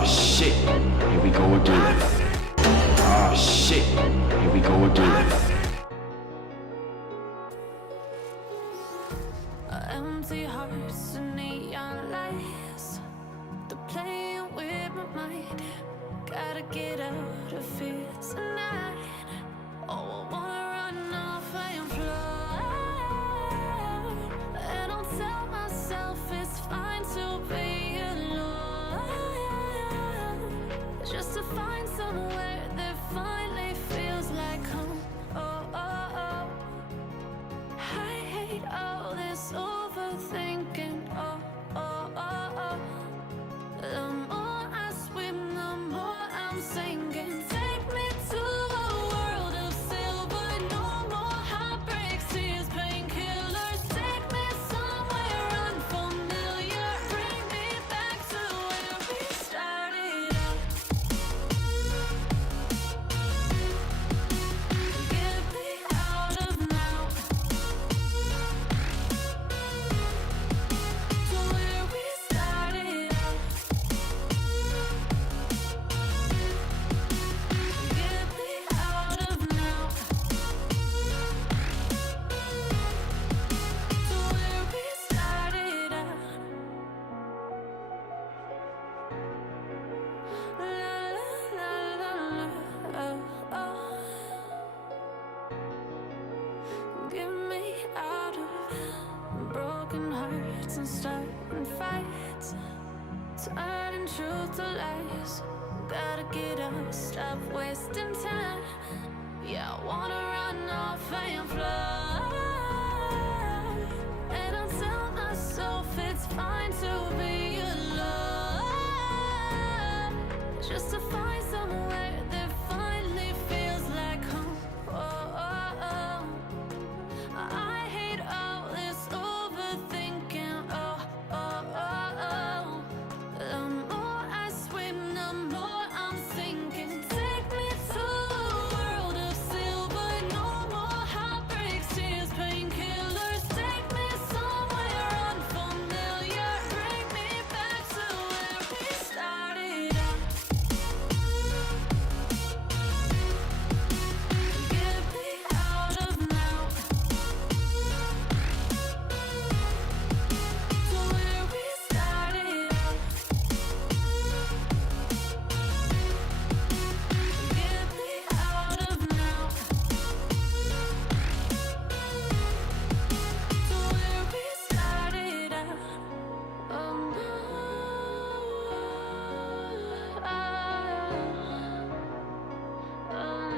Ah shit, here we go again. Ah shit, here we go again. Empty hearts and neon lights, they're playing with my mind. Gotta get out of here tonight. Oh, I wanna run off and fly, and I'll tell myself it's fine to be alone, just to find somewhere that finally feels like home. Oh, oh, oh. I hate all this overthinking. Oh, oh, oh, oh. The more I swim, the more I'm sinking. Take me to a world of silver. No more heartbreaks, tears, painkillers. Take me somewhere unfamiliar. Bring me back to where we started out. Get me out of now. To where we started out. Get me out of now. To where we started out. La la la la la. Oh, oh. Get me out of broken hearts and starting fights, turning truth to lies. Gotta get up, stop wasting time. Yeah, I wanna run off and fly, and I'll tell myself it's fine to be alone, just to find somewhere that finally feels like home. Oh, oh, oh. I hate all this overthinking. Oh, oh, oh, oh. The more I swim, the more I'm sinking. Take me to a world of silver. No more heartbreaks, tears, painkillers. Take me somewhere unfamiliar. Bring me back to where we started out. Get me out of now. To where we started out. Get me out of now. To where we started out. Oh no. Oh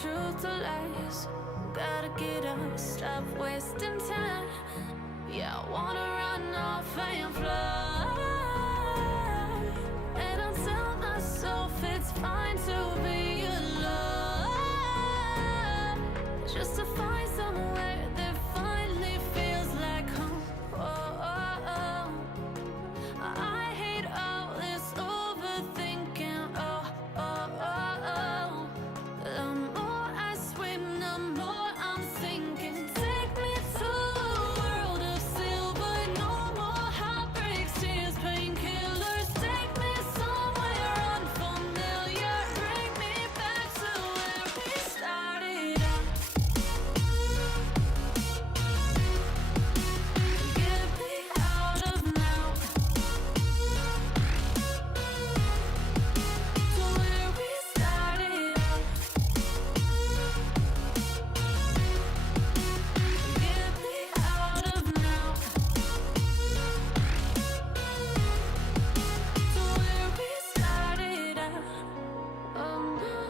truth to lies. Gotta get up, stop wasting time. Yeah, I wanna run off and fly. And I'll tell myself it's fine to be alone, just to find somewhere that finally feels like home. Oh, oh, oh. I hate all this overthinking. Oh, oh, oh, oh. The more I swim, the more I'm sinking. Take me to a world of silver. No more heartbreaks, tears, painkillers. Take me somewhere unfamiliar. Bring me back to where we started out. Get me out of now, to where we started out. Get me out of now, to where we started out. Oh no,